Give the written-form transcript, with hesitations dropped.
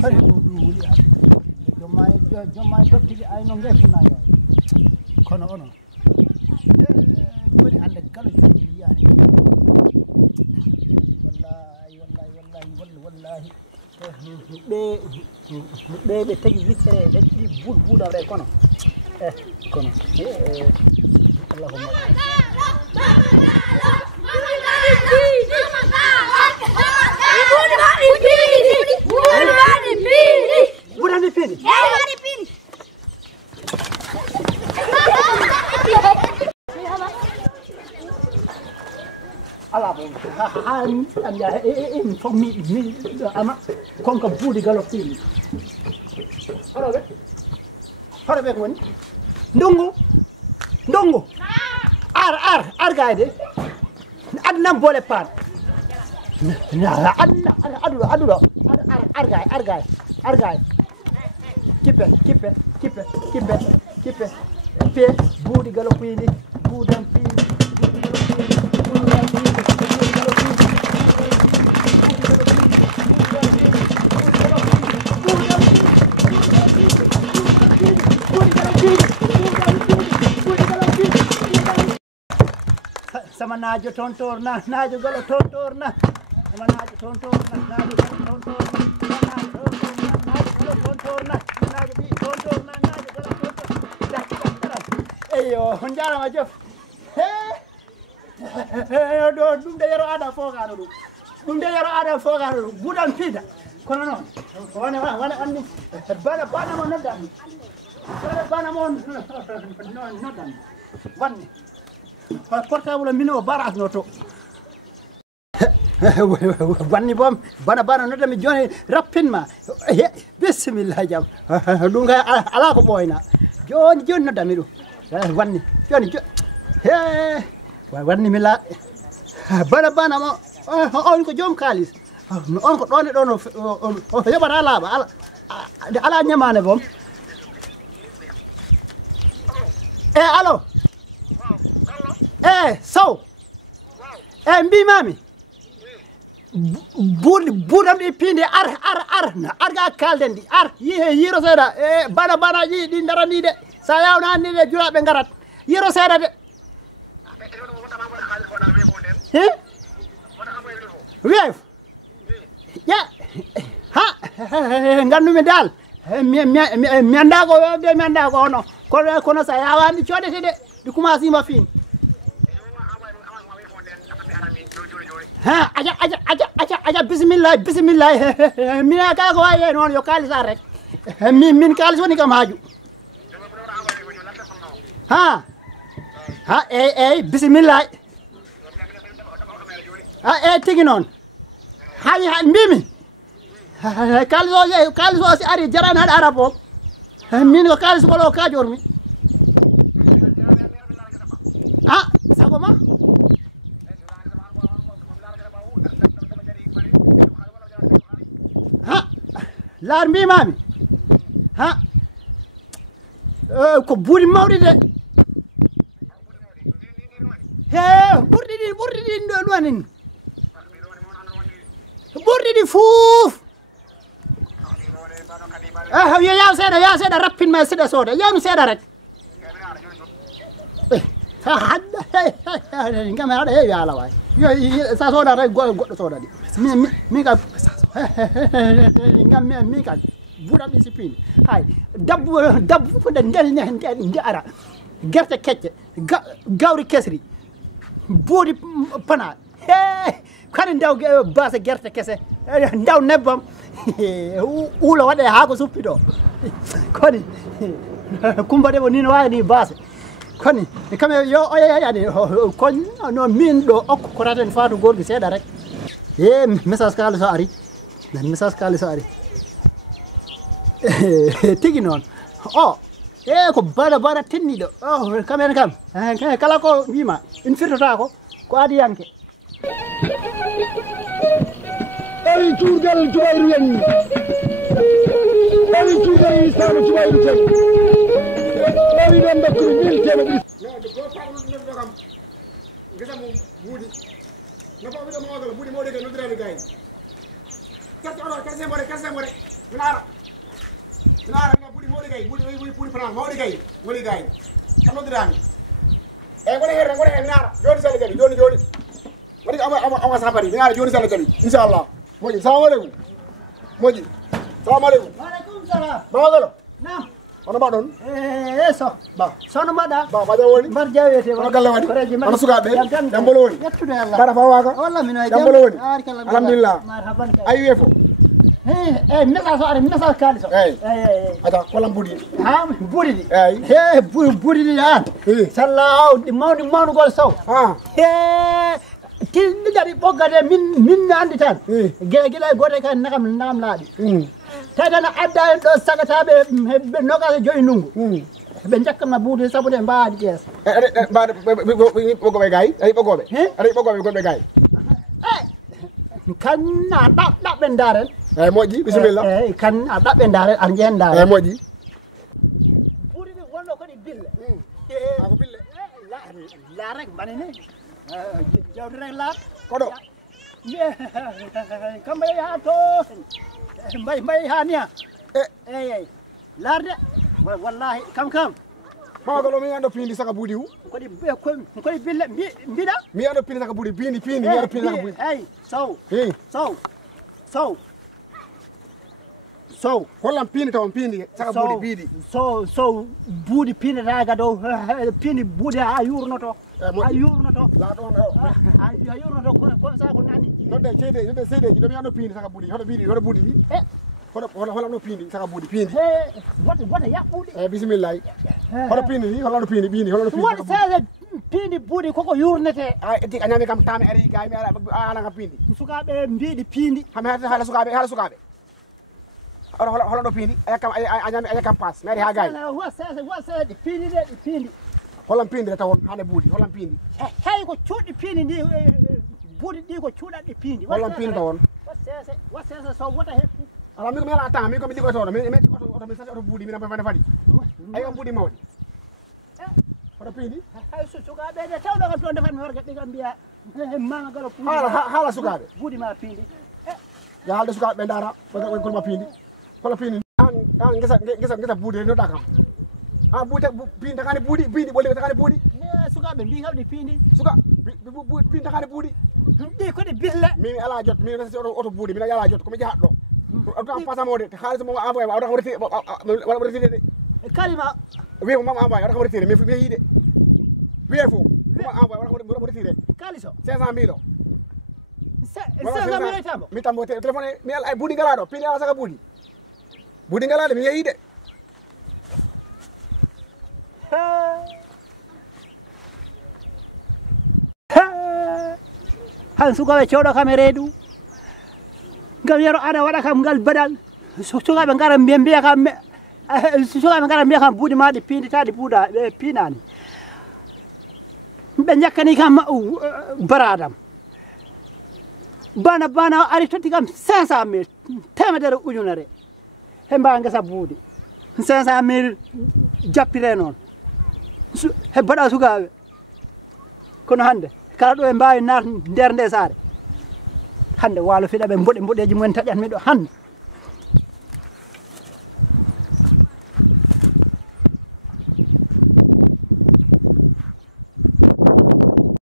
kono ɗum wuli hade jomma dottigi ayno ngessuna yo kono onon koni hande galo jomum yiyani wallahi ɓe tagi wittere ɓe ɗi buuɗawɗe kono kono allahumma Budani pini. Ala bon. Anda for me ama konka budi galopini. Harabe woni. Ndongo. Ar gaide. Adna bole pan. Adulo. Argay. Kippe. Pe budi galopini, budam pini. Sama najo tontorna, najo galo tontorna. Sama najo tontorna, najo galo tontorna. Eyo, jarama jof. Ɗum de yero aɗa fogano ɗum. Buɗan piida. Kono noon. Wana anni. Bana mo noddani. Bana mo noddani. Wanni. Portable mino baras no to. Wanni bom bana noddami joni rapidement. Bismillah jam. Ɗum kay ala ko ɓoyna. Joni noddami ɗum. Wanni joni wanni mi la bana mo on ko joom kalis on ko ɗon e ɗon o heɓata laaɓa ala ñamane bom allo sow mbimami buuɗam ɗi piinde ar ga kalden ɗi ar yiro seeɗa bana ji ɗi darani de sa yawna anni de juraɓe garat yiro seeɗa de wiyef gandumi dal mi anda ko wewde mi anda ko ono kono sa yawani coɗete de ɗi commencima fin aja bisimilla mina kala ko wawi noon yo kalisa rek min kalis woni kam haaju eyyi bisimilla tigi noon hay mbimi kalis o si ari jarani haɗa arab o min ko kalis ɓolo kajormi sago ma laar mbimami ko buuɗi mawɗi de ɓurɗi ɗi ɗonin ɓurɗi ɗi fuuf yo yaw seeɗa rapidement siɗa sooda yawmi seeɗa rek gam aɗa heewi ala way sa sooda rek goɗɗo sooda ɗi min ka gam min ka buuɗam ɗi si piini hay dabbu fof nde ara gerte kecce gawri kesri buuɗi pana kadi daw base gerte kese daw nebbam uula waɗe ha ko suppi ɗo koni kumba ɗeɓo ni no wawi ni base koni kam yo oyayani kon no min ɗo okko ko raten faatu gorgi seeɗa rek message kaaliso ari tigi noon ko bana tenniɗo kamen kam kala ko wima in firtota ko adiyanke Ari turgal Jubayru yenni ari turgal Isaamu Jubayru ten ari ɗon bakkuri mil temeɗɗi non de go parlo ɗum ɗo kam gesa mo buuɗi no pawiɗo mawgal buuɗi mawɗi ke noddirani gayi kese oɗo kese mbore minara nga ɓuuri mawɗi gay ɓuuri fanal mawɗi gay woni gay kam noddirami eyyi gona hen minara joni salla jaɓi joni waɗi ama safari minara joni salla jaɓi inchallah moƴƴi salamu aleykum moƴƴi salamu aleykum Waalaikum salam. bawagalo Naam. hono mbaɗon So. ba Sono mbaɗa. ba baja woni Mbar jawete hono galle waɗi hono sukaɓe jambolo woni Yettude Allah. mbaɗa fawaga Walla min jambolo woni Barakallah. alhamdulillah Marhaban kay. ayi wiye fo message so ari message kaali so. eyyi ata kolam buuɗi Ha buriɗi. eyyi Buriɗi an. Eh. Sallahu mawnugol sow. Tilɗi ɗaɗi ɓoggade min andi tan. Gila gote kan nakam laaɗi. Tawi tan adda en ɗo sagataɓe ɓe nogas e joyi ndungu. ɓe jakkanma buude sabu ɗe mbaadi ƴees mbaɗa ɓoggoɓe gayi ayi ɓoggoɓe aɗa yi ɓoggoɓe gonɓe gayi kan a ɗaɓɓe ndaren eyyi moƴƴi bisimilla eyyi kan a ɗaɓɓe ndaren aɗa jehen ndaren eyyi moƴƴi buuɗi ɗi wonɗo kodi bille ako bille laa rek mbanene jawdi rek laat koɗo kam mbay ha to mbay ha niya eyyi laarde wallahi kam magalo mi ando pindi saka buuɗi hu kodi bille mbiɗa mi ando pindi saka buuɗi pindi mi ando pindi saka buuɗi eyyi sow hollam pindi tawon pindi saka buuɗi biiɗi sow buuɗi pindetaga dow pindi buuɗi ha yurnoto a yurnoto laaɗon a yurnoto comme ça ko nani nodde seedeji ɗo mi ando pindi saka buuɗi hoto buuɗi ɗi holam ɗo pindi saka buuɗi pindi wota yaɓɓuɗe eyyi bisimillahi hoto pindi ni holam ɗo pindi ɓindi holam ɗo pindi woni seeɗa pindi buuɗi koko yurnete a ñami kam tami ari gay mi ala kam pindi sukaɓe mbiɗi pindi hami haala sukaɓe holam ɗo pindi a ñami a yakam passe mi ari ha gay wa seeɗa pindi ɗe ɗi pindi holam pindi tawon hande buuɗi holam pindi hey ko cuuɗi pindi ndi buuɗi ɗi ko cuuɗat ɗi pindi holam pindi tawon wa seesa so wota heppu ala mi ko mi ala temps min komi liggotoɗo mi metti oto mi sati oto buuɗi min fane faɗi ayi kam buuɗi mawɗi hoto pindi hay sukaɓe de tawɗo kam toon defat mi warga ɗi kam mbiya magalo haala sukaɓe buuɗi ma pindi ya haalde sukaɓe ɓe dara kolma pindi hola pindi an gesa buuɗi noɗa kam an buuɗi pindi takani buuɗi pindi ɓolli takani buuɗi sukaɓe mbi kam ɗi pindi suka pindi takani buuɗi ɗi koɗi bille min ala jot min sasi oto buuɗi min ala jot komi jahat ɗo ɗum pasamode haalis mo envoyé ma waɗa retiré de kalima wiye ko mama envoyé waɗa kam retiré mi yiide wiye fo mama envoyé waɗa retiré kaliso 500 mille o 500 mille tambo mi tambo téléphone mi ala buuɗi ngalaɗo pindi ala saka buuɗi ngalaɗe mi yeeyiide han sukaɓe cewɗo kam e reedu ngam yero aɗa waɗa kam ngal baɗal sukaɓe gara mbiya kam sukaɓe gara mbiya kam buuɗi ma ɗi pinditaɗi buuɗa ɓe pinani ɓe jakkani kam baradam bana ari totti kam 500 mille temedere ujunere he mbawa gesa buuɗi 500 mille jappire noon he baɗa sukaɓe kono hande kala ɗo e mbawi naat nder nde saare hande walo fiɗaɓe mboɗeji mumen taƴatmi ɗo hande